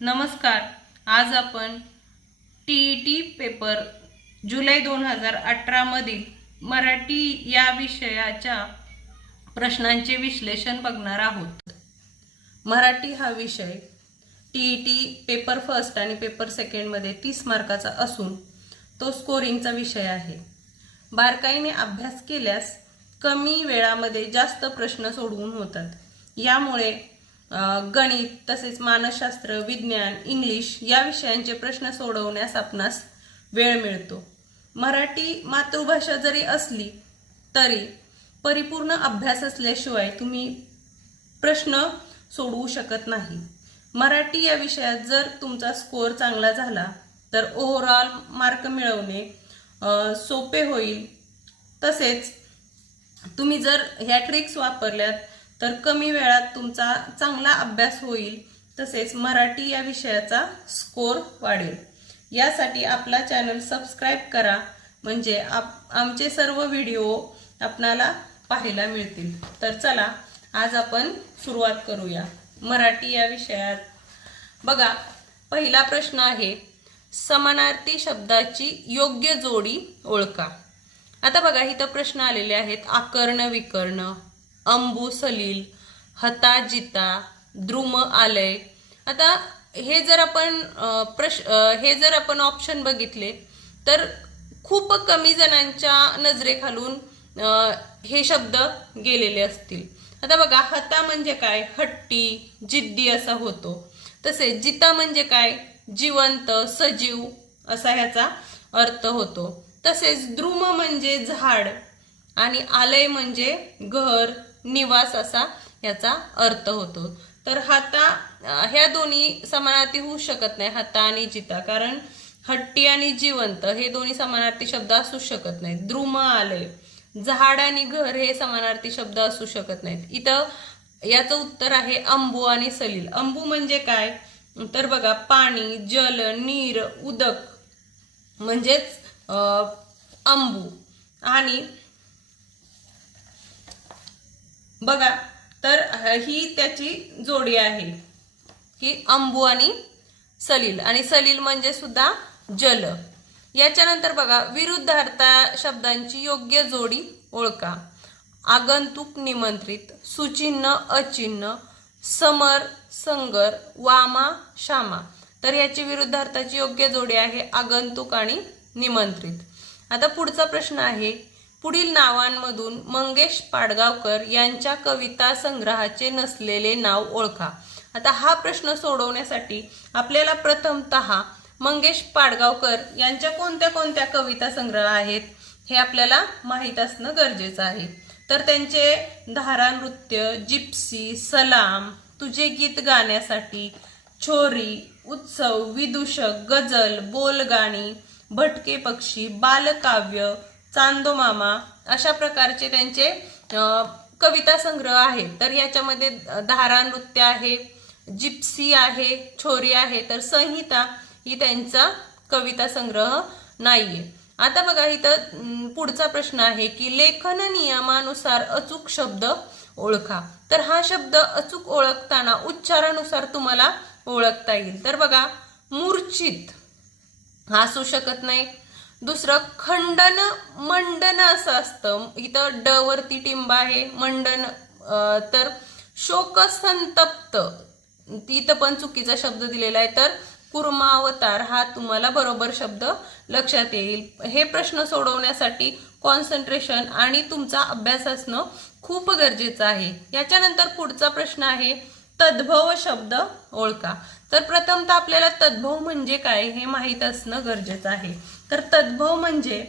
नमस्कार. आज आपण टी ई टी पेपर जुलै दोन हजार अठरामधील मराठी या विषयाच्या प्रश्नांचे विश्लेषण बघणार आहोत. मराठी हा विषय T E T paper first आणि पेपर सेकंडमध्ये तीस मार्काचा असून तो स्कोरिंगचा विषय आहे. बारकाईने अभ्यास केल्यास कमी वेळामध्ये जास्त प्रश्न सोडवून होतात. यामुळे गणित तसेच मानसशास्त्र विज्ञान इंग्लिश या विषयांचे प्रश्न सोडवण्यास आपणास वेळ मिळतो. मराठी मातृभाषा जरी असली तरी परिपूर्ण अभ्यास असल्याशिवाय तुम्ही प्रश्न सोडवू शकत नाही. मराठी या विषयात जर तुमचा स्कोअर चांगला झाला तर ओव्हरऑल मार्क मिळवणे सोपे होईल. तसेच तुम्ही जर ह्या ट्रिक्स वापरल्यात तर कमी वेळात तुमचा चांगला अभ्यास होईल. तसेच मराठी या विषयाचा स्कोर वाढेल. यासाठी आपला चॅनल सबस्क्राईब करा. म्हणजे आप आमचे सर्व व्हिडिओ आपणाला पाहायला मिळतील. तर चला आज आपण सुरुवात करूया. मराठी या विषयात. बघा पहिला प्रश्न आहे समानार्थी शब्दाची योग्य जोडी ओळखा. आता बघा इथं प्रश्न आलेले आहेत आकर्ण विकर्ण. अंबू सलील हता जिता द्रुम आलय. आता हे जर आपण प्रश हे जर आपण ऑप्शन बघितले तर खूप कमी जणांच्या नजरेखालून हे शब्द गेलेले असतील. आता बघा हता म्हणजे काय? हट्टी जिद्दी असा होतो. तसेच जिता म्हणजे काय? जिवंत सजीव असा ह्याचा अर्थ होतो. तसेच द्रुम म्हणजे झाड आणि आलय म्हणजे घर निवास असा याचा अर्थ होतो. तर हाता ह्या दोन्ही समानार्थी होऊ शकत नाही हाता आणि जिता. कारण हट्टी आणि जिवंत हे दोन्ही समानार्थी शब्द असू शकत नाहीत. द्रुम आलय झाड आणि घर हे समानार्थी शब्द असू शकत नाहीत. इथं याचं उत्तर आहे अंबू आणि सलील. अंबू म्हणजे काय? तर बघा पाणी जल नीर उदक म्हणजेच अंबू. आणि बघा तर ही त्याची जोडी आहे की अंबू आणि सलील. आणि सलील म्हणजे सुद्धा जल. याच्यानंतर बघा विरुद्धार्था शब्दांची योग्य जोडी ओळखा. आगंतुक निमंत्रित सुचिन्ह अचिन्ह समर संगर वामा शामा. तर याची विरुद्धार्थाची योग्य जोडी आहे आगंतुक आणि निमंत्रित. आता पुढचा प्रश्न आहे पुढील नावांमधून मंगेश पाडगावकर यांच्या कविता संग्रहाचे नसलेले नाव ओळखा. आता हा प्रश्न सोडवण्यासाठी आपल्याला प्रथमतः मंगेश पाडगावकर यांच्या कोणत्या कोणत्या कविता संग्रह आहेत हे आपल्याला माहीत असणं गरजेचं आहे. तर त्यांचे धारा नृत्य जिप्सी सलाम तुझे गीत गाण्यासाठी छोरी उत्सव विदूषक गजल बोलगाणी भटके पक्षी बालकाव्य चांदोमामा अशा प्रकारचे त्यांचे कविता संग्रह आहेत. तर याच्यामध्ये धारा नृत्य आहे जिप्सी आहे छोरी आहे तर संहिता ही त्यांचा कविता संग्रह नाहीये. आता बघा इथं पुढचा प्रश्न आहे की लेखन नियमानुसार अचूक शब्द ओळखा. तर हा शब्द अचूक ओळखताना उच्चारानुसार तुम्हाला ओळखता येईल. तर बघा मूर्छित. हा असू शकत नाही. दुसरं खंडन मंडन असं असतं. इथं ड वरती टिंब आहे मंडन तर शोक संतप्त इथं पण चुकीचा शब्द दिलेला आहे. तर कुर्मावतार हा तुम्हाला बरोबर शब्द लक्षात येईल. हे प्रश्न सोडवण्यासाठी कॉन्सन्ट्रेशन आणि तुमचा अभ्यास असणं खूप गरजेचं आहे. याच्यानंतर पुढचा प्रश्न आहे तद्भव शब्द ओळखा. तर प्रथमतः आपल्याला तद्भव म्हणजे काय हे माहीत असणं गरजेचं आहे. तर तद्भव म्हणजे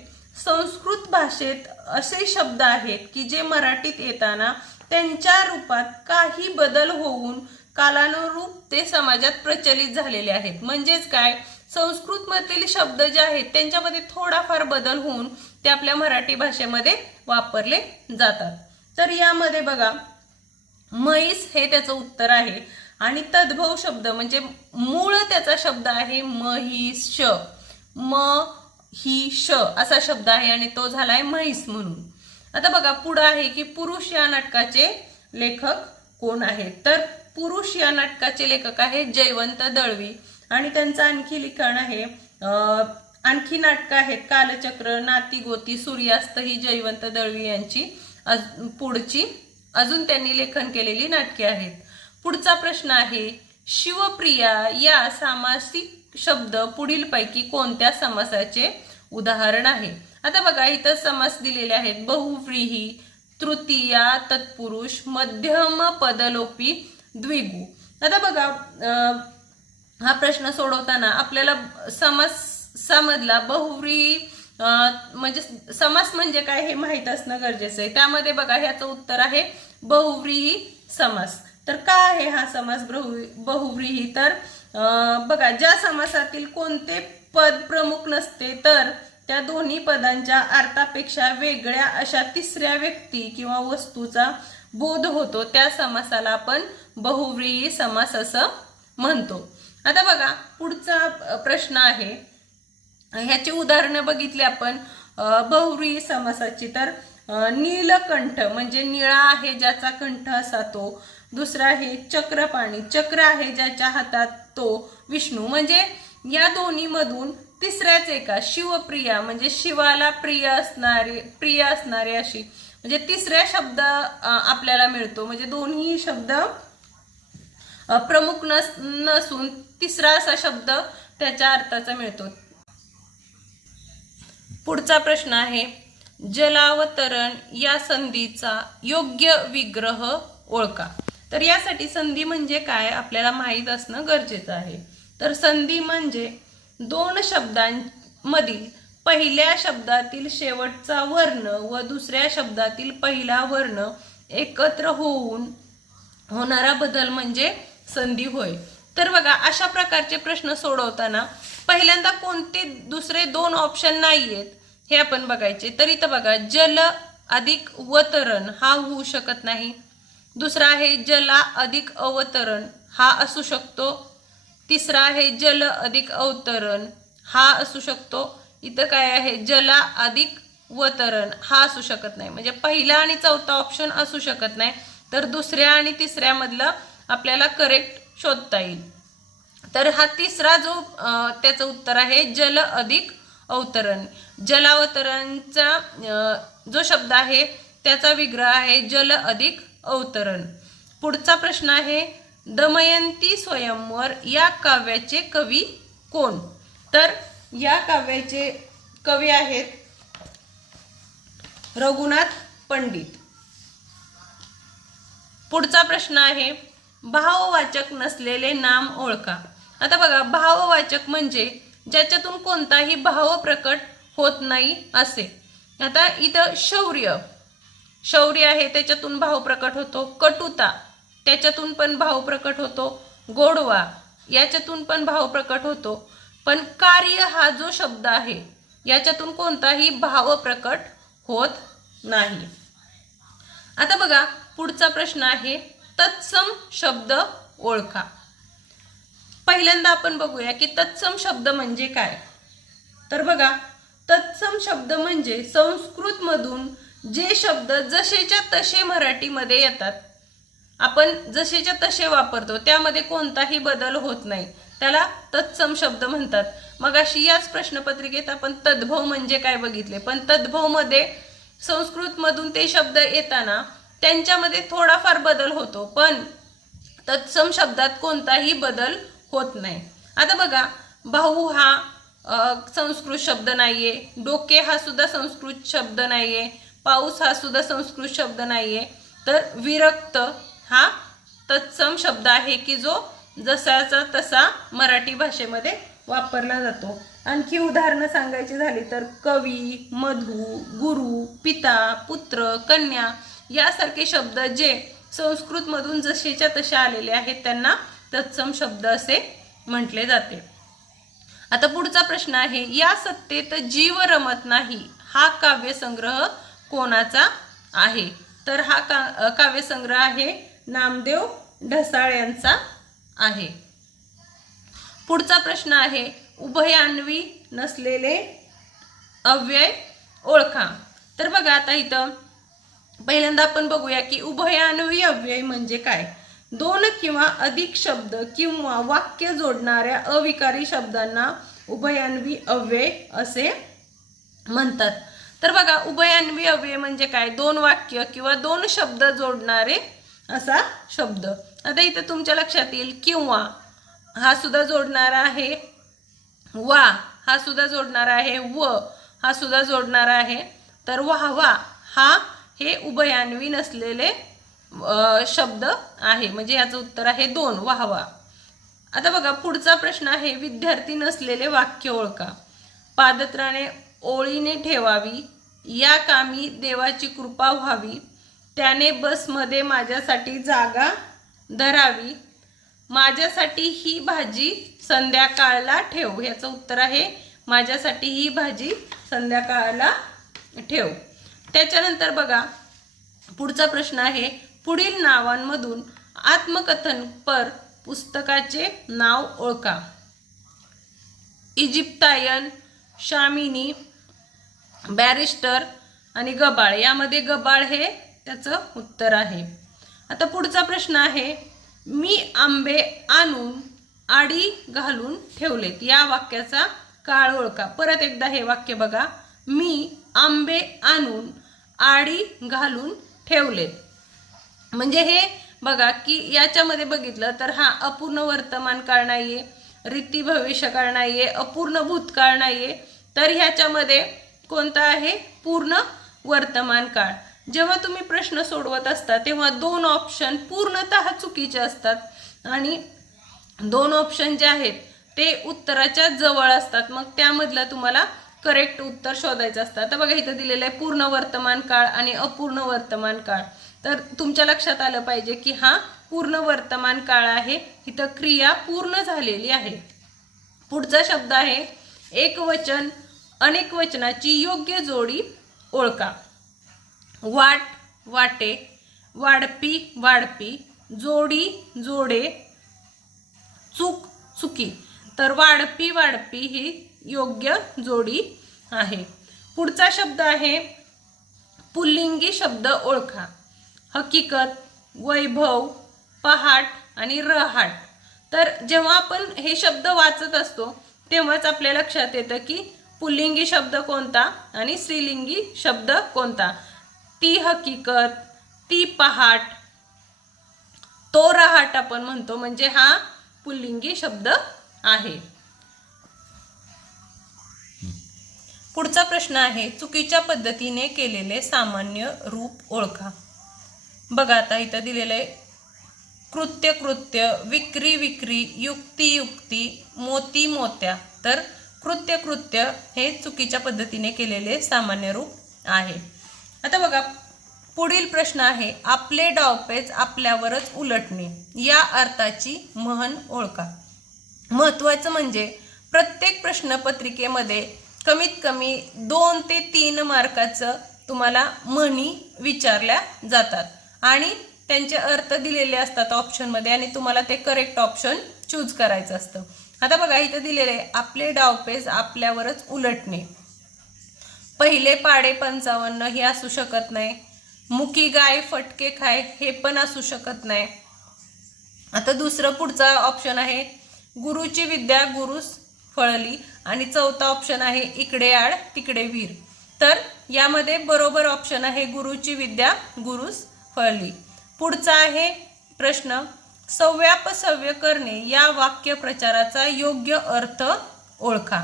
संस्कृत भाषेत असे शब्द आहेत की जे मराठीत येताना त्यांच्या रूपात काही बदल होऊन कालानुरूप ते समाजात प्रचलित झालेले आहेत. म्हणजेच काय? संस्कृतमधील शब्द जे आहेत त्यांच्यामध्ये थोडाफार बदल होऊन ते आपल्या मराठी भाषेमध्ये वापरले जातात. तर यामध्ये बघा म्हैस हे त्याचं उत्तर आहे आणि तद्भव शब्द म्हणजे मूळ त्याचा शब्द आहे महिष म ही श असा शब्द आहे आणि तो झालाय म्हैस म्हणून. आता बघा पुढं आहे की पुरुष या नाटकाचे लेखक कोण आहेत? तर पुरुष या नाटकाचे लेखक आहेत जयवंत दळवी. आणि त्यांचं आणखी लिखाण आहे आणखी नाटकं आहेत कालचक्र नाती गोती सूर्यास्त ही जयवंत दळवी यांची पुढची अजून त्यांनी लेखन केलेली नाटके आहेत. पुढचा प्रश्न आहे शिवप्रिया या सामासिक शब्द पुढीलपैकी कोणत्या समासाचे उदाहरण आहे. आता बघा इथं समास दिलेले आहेत. बहुव्रीही तृतीया तत्पुरुष मध्यम पदलोपी द्विगु. आता बघा अं, हा प्रश्न सोडवताना आपल्याला समास समजला बहुव्रीही अं, म्हणजे समास म्हणजे काय हे माहीत असणं गरजेचं आहे. त्यामध्ये बघा ह्याचं उत्तर आहे बहुव्रीही समास. तर का आहे हा समास बहु- बहुव्रीही? तर बघा ज्या समासातील कोणते पद प्रमुख नसते तर त्या दोन्ही पदांच्या अर्थापेक्षा वेगळ्या अशा तिसऱ्या व्यक्ती किंवा वस्तूचा बोध होतो त्या समासाला आपण बहुव्रीही समास असं म्हणतो. आता बघा पुढचा प्रश्न आहे. ह्याची उदाहरणं बघितली आपण. बहुव्रीही समासाची तर नीलकंठ म्हणजे निळा आहे ज्याचा कंठ असा तो. दुसरा आहे चक्रपाणी चक्र आहे ज्याच्या हातात तो विष्णू. म्हणजे या दोन्हीमधून तिसऱ्याच एका शिवप्रिया म्हणजे शिवाला प्रिय असणारे प्रिय असणारी अशी म्हणजे तिसऱ्या शब्द आपल्याला मिळतो. म्हणजे दोन्ही शब्द प्रमुख नस नसून तिसरा असा शब्द त्याच्या अर्थाचा मिळतो. पुढचा प्रश्न आहे जलावतरण या संधीचा योग्य विग्रह ओळखा. तर यासाठी संधी म्हणजे काय आपल्याला माहीत असणं गरजेचं आहे. तर संधी म्हणजे दोन शब्दांमधील पहिल्या शब्दातील शेवटचा वर्ण व दुसऱ्या शब्दातील पहिला वर्ण एकत्र होऊन होणारा बदल म्हणजे संधी होय. तर बघा अशा प्रकारचे प्रश्न सोडवताना पहिल्यांदा कोणते दुसरे दोन ऑप्शन नाहीयेत हे आपण बघायचे. तर इथं बघा जल अधिक वतरण हा होऊ शकत नाही. दुसरा आहे जला अधिक अवतरण. हा असू शकतो. तिसरा आहे जल अधिक अवतरण. हा असू शकतो. इथं काय आहे? जला अधिक वतरण. हा असू शकत नाही. म्हणजे पहिला आणि चौथा ऑप्शन असू शकत नाही. तर दुसऱ्या आणि तिसऱ्यामधलं आपल्याला करेक्ट शोधता येईल. तर हा तिसरा जो त्याचं उत्तर आहे जल अधिक अवतरण. जलावतरणचा जो शब्द आहे त्याचा विग्रह आहे जल अधिक अवतरण. पुढचा प्रश्न आहे दमयंती स्वयंवर या काव्याचे कवी कोण? तर या काव्याचे कवी आहेत रघुनाथ पंडित. पुढचा प्रश्न आहे भाववाचक नसलेले नाम ओळखा. आता बघा भाववाचक म्हणजे ज्याच्यातून कोणताही भाव प्रकट होत नाही असे. आता इथं शौर्य. शौर्य आहे त्याच्यातून भाव प्रकट होतो. कटुता त्याच्यातून पण भाव प्रकट होतो. गोडवा याच्यातून पण भाव प्रकट होतो. पण कार्य हा जो शब्द आहे याच्यातून कोणताही भाव प्रकट होत नाही. आता बघा पुढचा प्रश्न आहे तत्सम शब्द ओळखा. पहिल्यांदा आपण बघूया की तत्सम शब्द म्हणजे काय? तर बघा तत्सम शब्द म्हणजे संस्कृत मधून जे शब्द जसेच्या तसे मराठीमध्ये येतात. आपण जसेच्या तसे वापरतो त्यामध्ये कोणताही बदल होत नाही. त्याला तत्सम शब्द म्हणतात. मग अशी याच प्रश्नपत्रिकेत आपण तद्भव म्हणजे काय बघितले? पण तद्भवमध्ये संस्कृतमधून ते शब्द येताना त्यांच्यामध्ये थोडाफार बदल होतो पण तत्सम शब्दात कोणताही बदल होत नाही. आता बघा भाऊ हा संस्कृत शब्द नाहीये डोके हा सुद्धा संस्कृत शब्द नाहीये पाऊस हा सुद्धा संस्कृत शब्द नाहीये. तर विरक्त हा तत्सम शब्द आहे की जो जसाचा तसा मराठी भाषेमध्ये वापरला जातो. आणखी उदाहरणं सांगायची झाली तर कवी मधू गुरु पिता पुत्र कन्या यासारखे शब्द जे संस्कृतमधून जसेच्या तसे आलेले आहेत त्यांना तत्सम शब्द असे म्हटले जाते. आता पुढचा प्रश्न आहे या सत्तेत जीव रमत नाही हा काव्यसंग्रह कोणाचा आहे? तर हा का काव्यसंग्रह आहे. नामदेव ढसाळ यांचा आहे. पुढचा प्रश्न आहे उभयान्वी नसलेले अव्यय ओळखा. तर बघा आता इथं पहिल्यांदा आपण बघूया की उभयान्वी अव्यय म्हणजे काय? दोन किंवा अधिक शब्द किंवा वाक्य जोडणाऱ्या अविकारी शब्दांना उभयान्वी अव्यय असे म्हणतात. तर बघा उभयान्वी अव्यय म्हणजे काय? दोन वाक्य किंवा दोन शब्द जोडणारे असा शब्द. आता इथं तुमच्या लक्षात येईल किंवा. हा सुद्धा जोडणारा आहे वा. हा सुद्धा जोडणारा आहे व. हा सुद्धा जोडणारा आहे. तर वाहवा हा हे उभयान्वी नसलेले शब्द आहे. म्हणजे याचं उत्तर आहे दोन. वाहवा आता बघा पुढचा प्रश्न आहे विद्यार्थी नसलेले वाक्य ओळखा. पादत्राणे ओळीने ठेवावी या कामी देवाची कृपा व्हावी. त्याने बसमध्ये माझ्यासाठी जागा धरावी. माझ्यासाठी ही भाजी संध्याकाळला ठेव. याचं उत्तर आहे माझ्यासाठी ही भाजी संध्याकाळला ठेव. त्याच्यानंतर बघा पुढचा प्रश्न आहे पुढील नावांमधून आत्मकथन पर पुस्तकाचे नाव ओळखा. इजिप्तायन शामिनी बॅरिस्टर आणि गबाळ यामध्ये गबाळ हे त्याचं उत्तर आहे. आता पुढचा प्रश्न आहे मी आंबे आणून आडी घालून ठेवलेत या वाक्याचा काळ ओळखा. परत एकदा हे वाक्य बघा मी आंबे आणून आडी घालून ठेवलेत. म्हणजे हे बघा की याच्यामध्ये बघितलं तर हा अपूर्ण वर्तमान काळ नाही आहे रीती भविष्य काळ आहे अपूर्ण भूतकाळ नाही आहे तर ह्याच्यामध्ये कोणता आहे? पूर्ण वर्तमान काळ. जेव्हा तुम्ही प्रश्न सोडवत असता तेव्हा दोन ऑप्शन पूर्णतः चुकीचे असतात. आणि दोन ऑप्शन जे आहेत ते उत्तराच्या जवळ असतात. मग त्यामधलं तुम्हाला करेक्ट उत्तर शोधायचं असतं. आता बघा इथं दिलेलं आहे पूर्ण वर्तमान काळ आणि अपूर्ण वर्तमान काळ. तर तुमच्या लक्षात आलं पाहिजे की हा पूर्ण वर्तमान काळ आहे. इथं क्रिया पूर्ण झालेली आहे. पुढचा शब्द आहे एक वचन अनेक वचनाची योग्य जोडी ओळखा. वाट वाटे वाढपी वाढपी जोडी जोडे चूक चुकी. तर वाढपी वाढपी ही योग्य जोडी आहे. पुढचा शब्द आहे पुल्लिंगी शब्द ओळखा. हकीकत वैभव पहाट आणि रहाट. तर जेव्हा आपण हे शब्द वाचत असतो तेव्हाच आपल्या लक्षात येतं की पुल्लिंगी शब्द कोणता आणि स्त्रीलिंगी शब्द कोणता? ती हकीकत ती पहाट तो रहाट आपण म्हणतो म्हणजे हा पुल्लिंगी शब्द आहे. पुढचा प्रश्न आहे चुकीच्या पद्धतीने केलेले सामान्य रूप ओळखा. बघा आता इथं दिलेलं आहे कृत्य कृत्य विक्री विक्री युक्ती युक्ती मोती मोत्या. तर कृत्य कृत्य हे चुकीच्या पद्धतीने केलेले सामान्य रूप आहे. आता बघा पुढील प्रश्न आहे आपले डावपेच आपल्यावरच उलटणे. या अर्थाची महन ओळखा. महत्वाचं म्हणजे प्रत्येक प्रश्नपत्रिकेमध्ये कमीत कमी दोन ते तीन मार्काचं तुम्हाला म्हणी विचारल्या जातात आणि त्यांचे अर्थ दिलेले असतात ऑप्शनमध्ये आणि तुम्हाला ते करेक्ट ऑप्शन चूज करायचं असतं. आता बघा इथं दिलेले आहे, आपले डावपेच आपल्यावरच उलटणे. पहिले पाडे पंचावन्न हे असू शकत नाही. मुकी गाय फटके खाय हे पण असू शकत नाही. आता दुसरं पुढचा ऑप्शन आहे गुरुची विद्या गुरुस फळली आणि चौथा ऑप्शन आहे इकडे आड तिकडे वीर. तर यामध्ये बरोबर ऑप्शन आहे गुरुची विद्या गुरुस फळली. पुढचा आहे प्रश्न सव्यापसव्य करणे या वाक्यप्रचाराचा योग्य अर्थ ओळखा.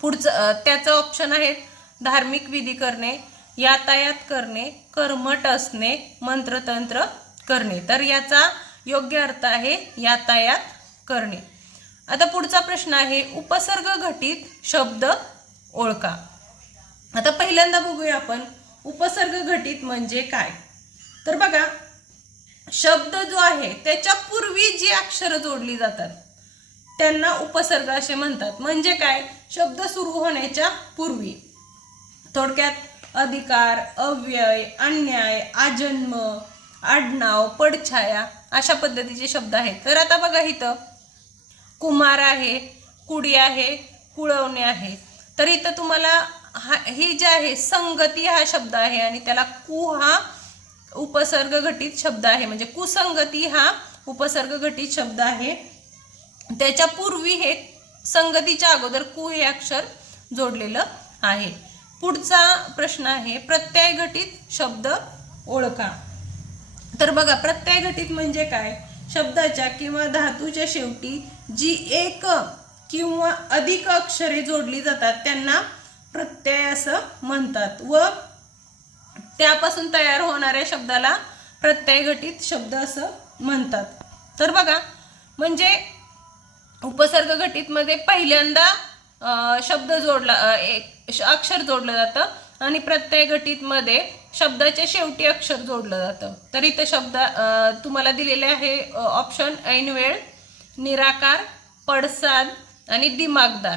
पुढचं त्याचं ऑप्शन आहेत धार्मिक विधी करणे यातायात करणे कर्मठ असणे मंत्रतंत्र करणे. तर याचा योग्य अर्थ आहे यातायात करणे. आता पुढचा प्रश्न आहे उपसर्ग घटित शब्द ओळखा. आता पहिल्यांदा बघूया आपण उपसर्ग घटित म्हणजे काय? तर बघा शब्द जो आहे त्याच्या पूर्वी जी अक्षरं जोडली जातात त्यांना उपसर्ग असे म्हणतात. म्हणजे काय? शब्द सुरू होण्याच्या पूर्वी. थोडक्यात अधिकार अव्यय अन्याय आजन्म आडनाव पडछाया अशा पद्धतीचे शब्द आहेत. तर आता बघा इथं. कुमार आहे कुडी आहे कुळवणे आहे. तर इथं तुम्हाला हा ही जी आहे संगती हा शब्द आहे आणि त्याला कु हा उपसर्ग घटित शब्द आहे. म्हणजे कुसंगती हा उपसर्ग घटित शब्द आहे. त्याच्या पूर्वी हे संगतीच्या अगोदर कु हे अक्षर जोडलेलं आहे. पुढचा प्रश्न आहे प्रत्यय घटित शब्द ओळखा. तर बघा प्रत्यय घटित म्हणजे काय? शब्दाच्या किंवा धातूच्या शेवटी जी एक किंवा अधिक अक्षरे जोडली जातात त्यांना प्रत्यय असं म्हणतात. व त्यापासून तयार होणाऱ्या शब्दाला प्रत्ययघटित शब्द असं म्हणतात. तर बघा म्हणजे उपसर्ग घटितमध्ये पहिल्यांदा शब्द जोडला एक श- अक्षर जोडलं जातं आणि प्रत्यय घटितमध्ये शब्दाच्या शेवटी अक्षर जोडलं जातं. तर इथं शब्द तुम्हाला दिलेले आहे ऑप्शन ऐनवेळ निराकार पडसाद आणि दिमागदार.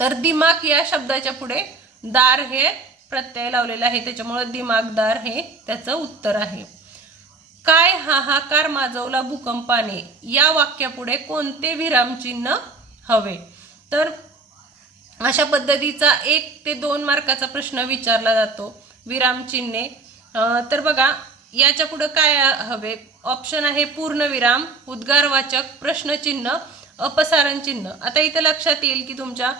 तर दिमाग या शब्दाच्या पुढे दार हे प्रत्यय लावलेला आहे. त्याच्यामुळे दिमागदार हे त्याचं उत्तर आहे. काय हाहाकार माजवला भूकंपाने? या वाक्यापुढे कोणते विरामचिन्ह हवे? तर अशा पद्धतीचा एक ते दोन मार्काचा प्रश्न विचारला जातो. विरामचिन्हे. तर बघा याच्या पुढं काय हवे? ऑप्शन आहे पूर्णविराम उद्गारवाचक प्रश्नचिन्ह अपसारण चिन्ह आता इथं लक्षात येईल की तुमच्या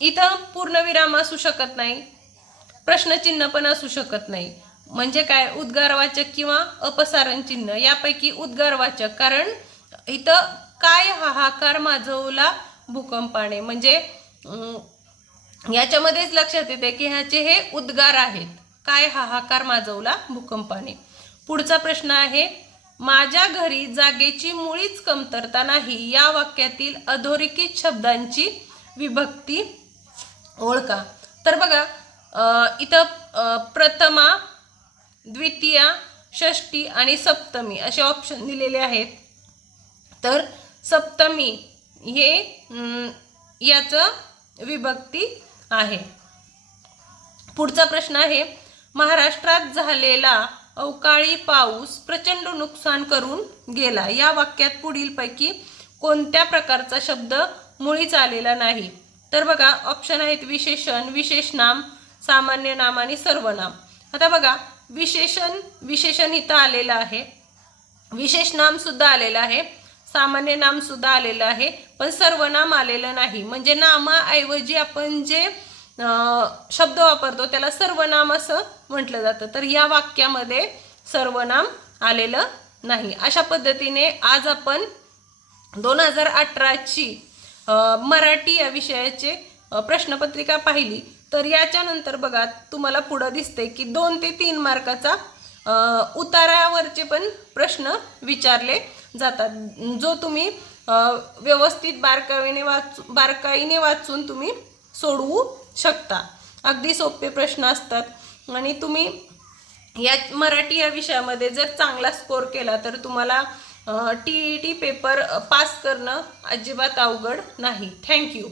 इथं पूर्णविराम असू शकत नाही प्रश्नचिन्ह पण असू शकत नाही. म्हणजे काय? उद्गारवाचक किंवा अपसारण चिन्ह. यापैकी उद्गारवाचक कारण इथं काय हाहाकार माजवला भूकंपाने? म्हणजे याच्यामध्येच लक्षात येते की ह्याचे हे उद्गार आहेत. काय हाहाकार माजवला भूकंपाने? पुढचा प्रश्न आहे माझ्या घरी जागेची मुळीच कमतरता नाही. या वाक्यातील अधोरेखित शब्दांची विभक्ती ओळखा. तर बघा इथं प्रथमा द्वितीया षष्टी आणि सप्तमी असे ऑप्शन दिलेले आहेत. तर सप्तमी हे याचं विभक्ती आहे. पुढचा प्रश्न आहे महाराष्ट्रात झालेला अवकाळी पाऊस प्रचंड नुकसान करून गेला. या वाक्यात पुढीलपैकी कोणत्या प्रकारचा शब्द मुळीच आलेला नाही? तर बघा ऑप्शन आहेत विशेषण विशेष नाम सामान्य नाम आणि सर्वनाम. आता बघा विशेषण विशेषण इथं आलेलं आहे. विशेष नाम सुद्धा आलेलं आहे. सामान्य नाम सुद्धा आलेलं आहे. पण सर्वनाम आलेलं नाही. म्हणजे नामाऐवजी आपण जे शब्द वापरतो त्याला सर्वनाम असं म्हटलं जातं. तर या वाक्यामध्ये सर्वनाम आलेलं नाही. अशा पद्धतीने आज आपण दोन हजार अठराची मराठी या विषयाचे प्रश्नपत्रिका पाहिली तर याच्यानंतर बघा तुम्हाला पुढं दिसते की दोन ते तीन मार्काचा उतारावरचे पण प्रश्न विचारले जातात. जो तुम्ही व्यवस्थित बारकावीने वाच बारकाईने वाचून तुम्ही सोडवू शकता. अगदी सोपे प्रश्न असतात. आणि तुम्ही या मराठी या विषयामध्ये जर चांगला स्कोर केला तर तुम्हाला T E T paper pass करणं अजिबात अवघड नाही. थँक्यू